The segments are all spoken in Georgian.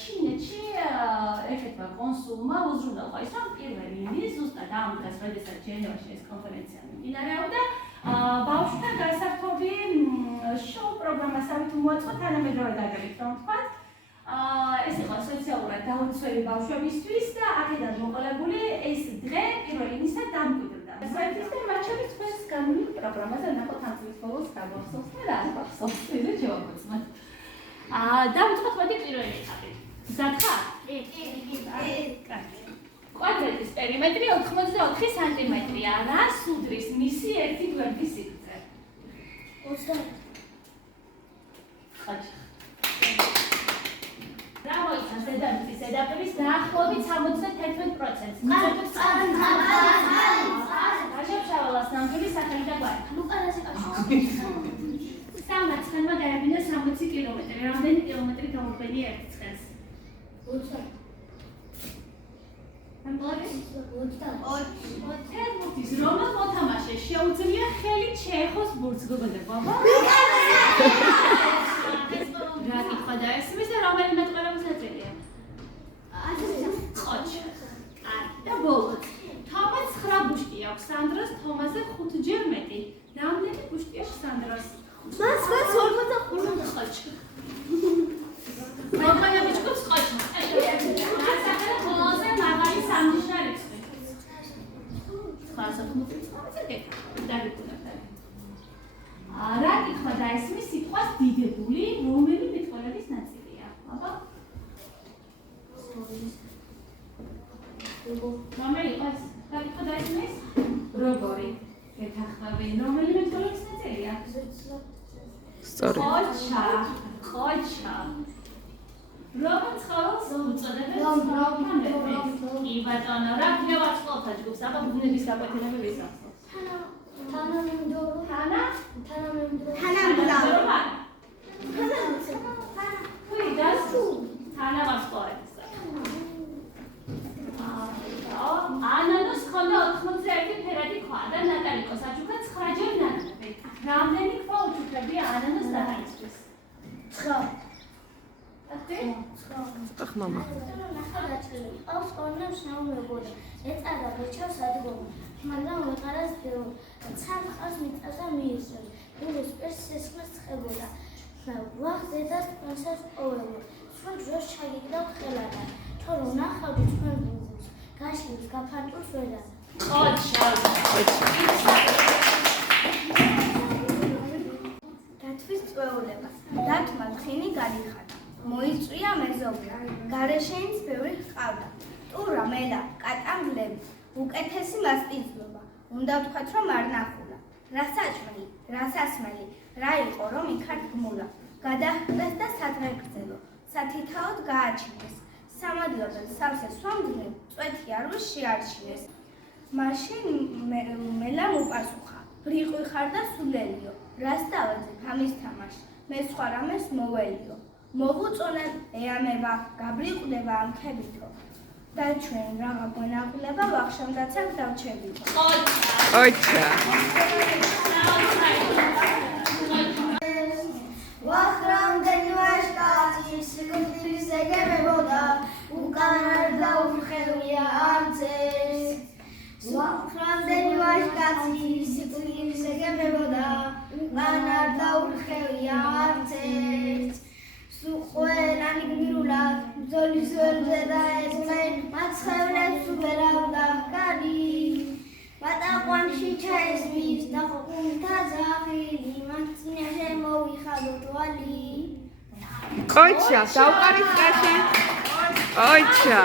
ჩინეთში ერთ-ერთმა კონსულმა უზრუნველყო ის, რომ პირველი ივნისი ზუსტად ამ დღეს, როდესაც ჟენევაში ეს კონფერენცია მიმდინარეობდა, ბავშვთა გასართობი შოუ პროგრამასავით მოაწყო თანამედროვე დაგებით, რომ ვთქვათ. ეს იყო სოციალურად დაუცველი ბავშვებისთვის და აქედან მოყოლებული ეს დღე პირველი ივნისად დამკვიდრდა. საერთოდ მათ შორის თქვენს განვლილ პროგრამაზე ნახოთ ამ წლის ბოლოს გამახსოვს და რა გახსოვს, ისე შევაგრძნოთ. დავიწყოთ მოდი პირველი ეტაპი. მზად ხარ? კარგი. კვადრატის პერიმეტრი 84 სანტიმეტრია. რას უდრის მისი ერთი გვერდის სიგრძე? 20. ხაჭა. რა მოიცავს ზედამიწის ზედაპირის დაახლოებით 71%. შევშავალას ნამდვილი სახელი და გვარი. ლუკანაზე კავშირი. სამაცხელმა გაებინა 60 კილომეტრი. რამდენი კილომეტრი გაუშველი ერთ წელს? 20. ფეხბურთის რომელ მოთამაშეს შეუძლია ხელით შეეხოს ბურთს გოგოდებობა? რა კითხვა დაესმის და რომელი მეტყველების ნაწილია? ყოჩა. და ბოლოს. თომას 9 ბუშტი აქვს სანდროს, თომაზე 5-ჯერ მეტი. რამდენი ბუშტი აქვს სანდროს? მას 45 ყოჩა. რომელი ბიჭკობს ყოჩა? ასახა ბოლოზე მაგარი სამნიშნარი ცხვი. ხარსა ხმუწიწმაზე დაგიკუნებდა. რა კითხვა დაესმის სიტყვას დიდებული, რომელი მეტყველების ნაწილია? აბა? რომელი ყავს? რა კითხვა დაესმის? როგორი? ეთახმები, რომელი მეტყველების ნაწილია? სწორი. ყოჩა. რომელ ცხოველს უწოდებენ ცხოველთანები? კი ბატონო, რა გნევარ ცხოველთა ჯგუფს? აბა ბუნების გაკვეთილები ვის ახსოვს? თანამედროვე. ანანოს ხონდა 81 ფერადი ქვა და ნატალიკოს აჩუქა 9-ჯერ ნანები. რამდენი ქვა უჩუქებია ანანოს დანარჩენს? 9. ach mama. ყავს ორნე მშრომელობა. ეწადა ბეჭავს ადგომა. მაგრამ ვეღარას ფერო. ცალხას მიწას და მიისწრებს. გულის პერსესმას ცხებოდა. ვახზე და პრინცეს ყოველდღე. ჩვენ დროს ჩაგიგდა ხელადა. თორე ნახავდი ჩვენ ბუზს. გაშლის გაფანტულს ვერა. ყოჩა. დათვის წვეულება. დათმა თხინი გადიხადა. მოიწვია მეზობლი. გარეშენიც ბევრი ჰყავდა. ტურა მელა, კატანგლები, უკეთესი მასტიძლობა. უნდა ვთქვათ, რომ არ ნახულა. რასაჭმელი, რასასმელი, რა იყო, რომ იქართ გმულა. გადაჰყდეს და სადღეგრძელო, სათითაოდ გააჩინეს. სამადლობელ სავსე სვამდნენ, წვეთი არვის შეარჩინეს. მაშინ მელამ უპასუხა, ბრიყვი ხარ და სულელიო. რას დავეძებ ამის თამაში, მე სხვა რამეს მოველიო. მოვუწონებ ეამება, გაბრიყვდება ამ ქებითო. და ჩვენ რაღა გვენაღლება ვახშამდაცად დავჩებითო. ყოჩა. ვახრამდენი ვაშკაცი სიკვდილის ეგებებოდა, უკან არ დაურხევია არცეს. ვახრამდენი ვაშკაცი სიკვდილის ეგებებოდა, უკან არ დაურხევია არცეს. ყველანი გმირულად ბრძოლის ველზე დაესმენ, მაცხევლებს უბერავდა კარი. მატაყვანში ჩაესმის და ხუნთა ზახილი, მათ წინაშე მოვიხადო თვალი. ოჩა, დაუყარისკაშე. ოჩა.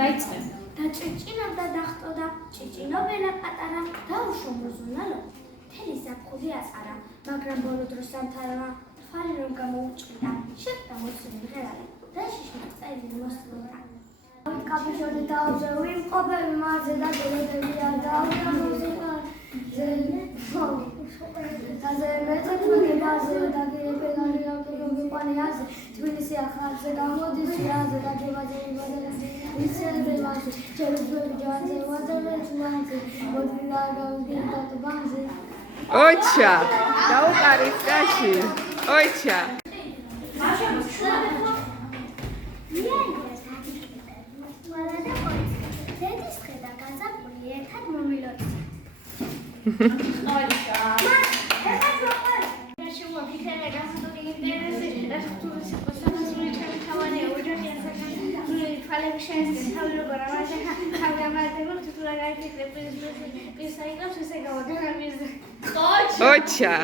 დაიწყე. დაჭიჭინობდა დახტოდა, ჭიჭინობელა პატარა, დაუშვა მოზუნალო. მთელი ზაფხული აწარა, მაგრამ ბოლო დროს სამთავროა, თვალი რომ გამოუჭრიდა, შეხვდა მოცული მღერალი, და შიშმა წაიდი მოსწონდა. კაპიჩოდი დაუზე ვიმყოფები მარზე და გელოდები არ დაუდა მუსიკა.Აზე მეწეთვე ბაზე და გეპეგარი ავტობი პანიაზე თბილისი ახალზე გამოდის ჟაზე და გებაძე ისედე მასე ჩერუბები ჯანზე ვაძერებს მანზე მოდილა გავიდა ტბანზე ოჩა, დაუყარისკაში. ოჩა. ზეთის ხედა გაზაფხული ერთად მომილოცი ოჩა. ოჩა.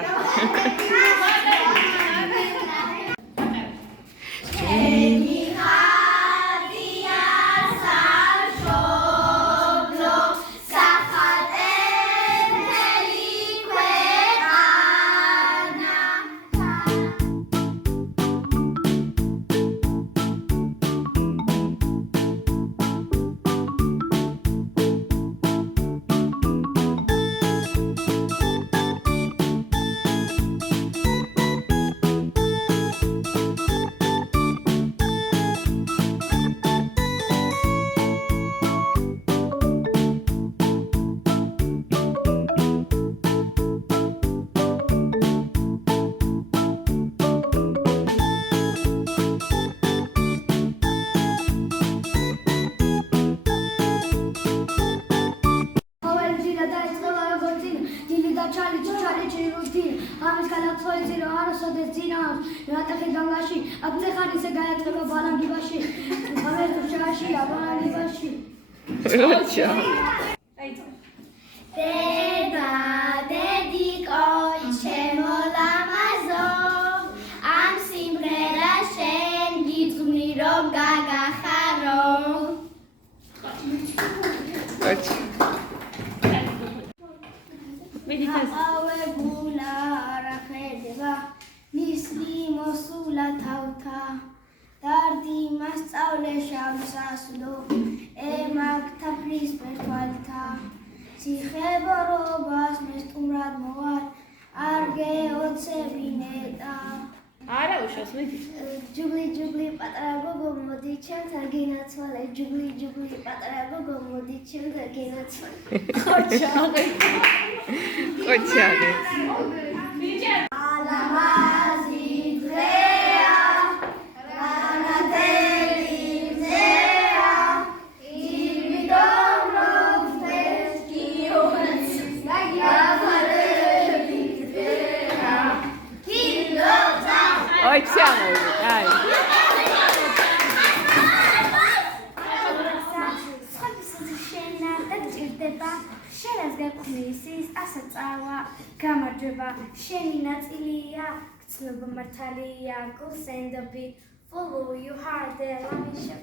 ამის გალაცოიცი რომ არასოდეს ძინავს რატახი განგაში აბძეხარი ისე გაეწყება ბალანგიბაში ამერტ შაშია ბალანგიბაში ოჩა. დედა დედიკო ჩემო ლამაზო ამ სიმღერა შენ გიძღვნი რომ გაგახარო ოჩა. ავებულა არა ხედება ნისლი მოსულა თავთა დარდი მასწავლე შავსასლო ემაგთა ფრის მეთვალთა ციხებორობას მესტუმრად მოარ არ გეოცებინეტა არა უშავს მიდი. ჯუბლი ჯუბლი პატარა გოგო მოდი ჩემთან გინაცვალე ჯუბლი ჯუბლი პატარა გოგო მოდი ჩემთან გინაცვალე ოჩა. ოჩა. ალამაზი დღეა განათელი მზეა იმიტომ რომ ეს გიონს გაგიაფარები დღეა კიდოცა ოჩა. აი. შენას გეკვნიის ის ასაწავა გამარჯვება შენი ნაწილია გრძნობა მართალია გულსენდობი follow you hard ლამიშა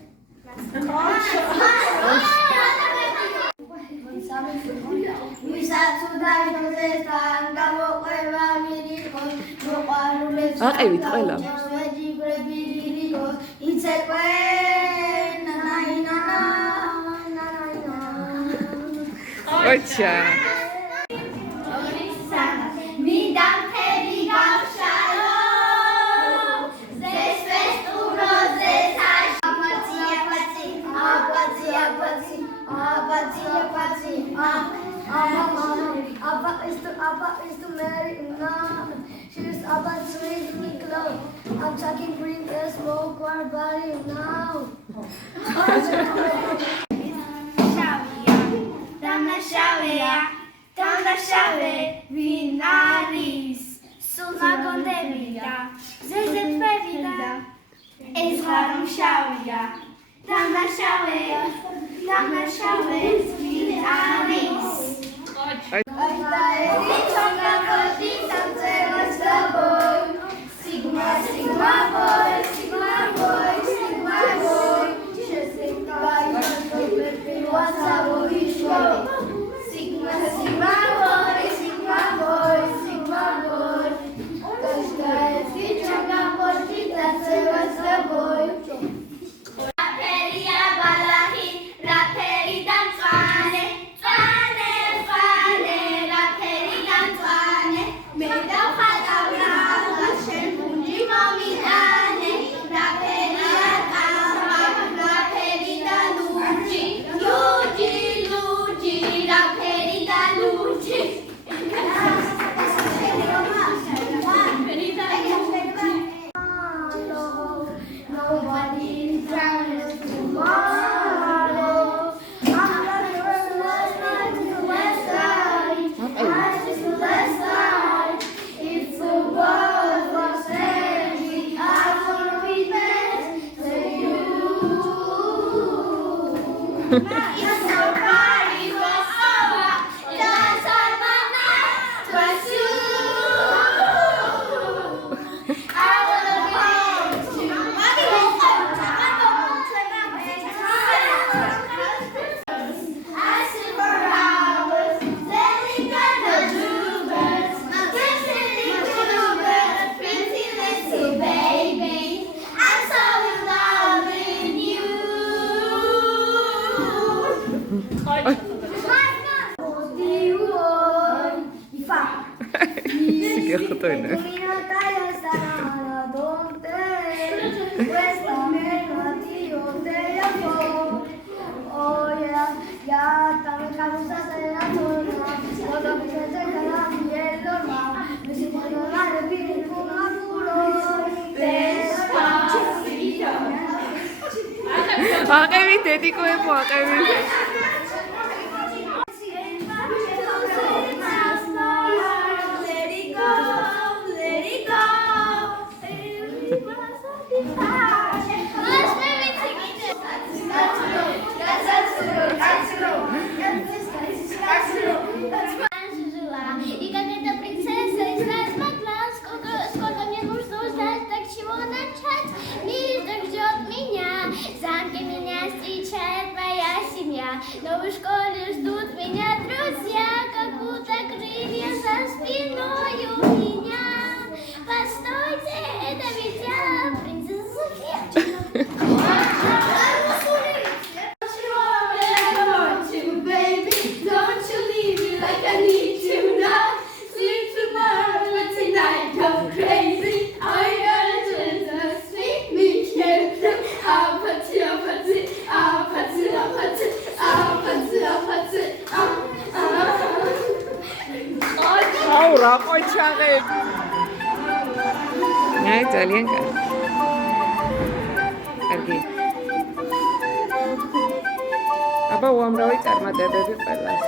ვისაც უდაიდოზესთან გამოყვება მირიყოს მოყვარულებს აყევით ყველა. ვეჯიბრები ლირიკოს იცეკვენ ნანაინანა ოჩა. მიდამხები გავშალო ზესვესტურო ზესაშ აპაცი აპაცი აპაცი აპაცი აპაცი აპაცი აპა is to marry now she's about to raise me close I'm talking green as smoke our body now Tamashave, vinaris, sumagondevida, zezepevida, esharum shavia. Tamashave, vinaris. აყევი დედიკოებო აყევი Но в школе ждут меня друзья, как будто крылья за спиной у меня. Постойте, это ведь я, принцесса София. Don't you leave me like I need you now. Sleep tomorrow, but tonight go crazy. I gotta just make me care. 아파트 아파트 아파트 아파트 아파트 아파트 აუ რა ყოჩაღები აი ძალიან კარგი აბა უამრავი წარმატებები ყველას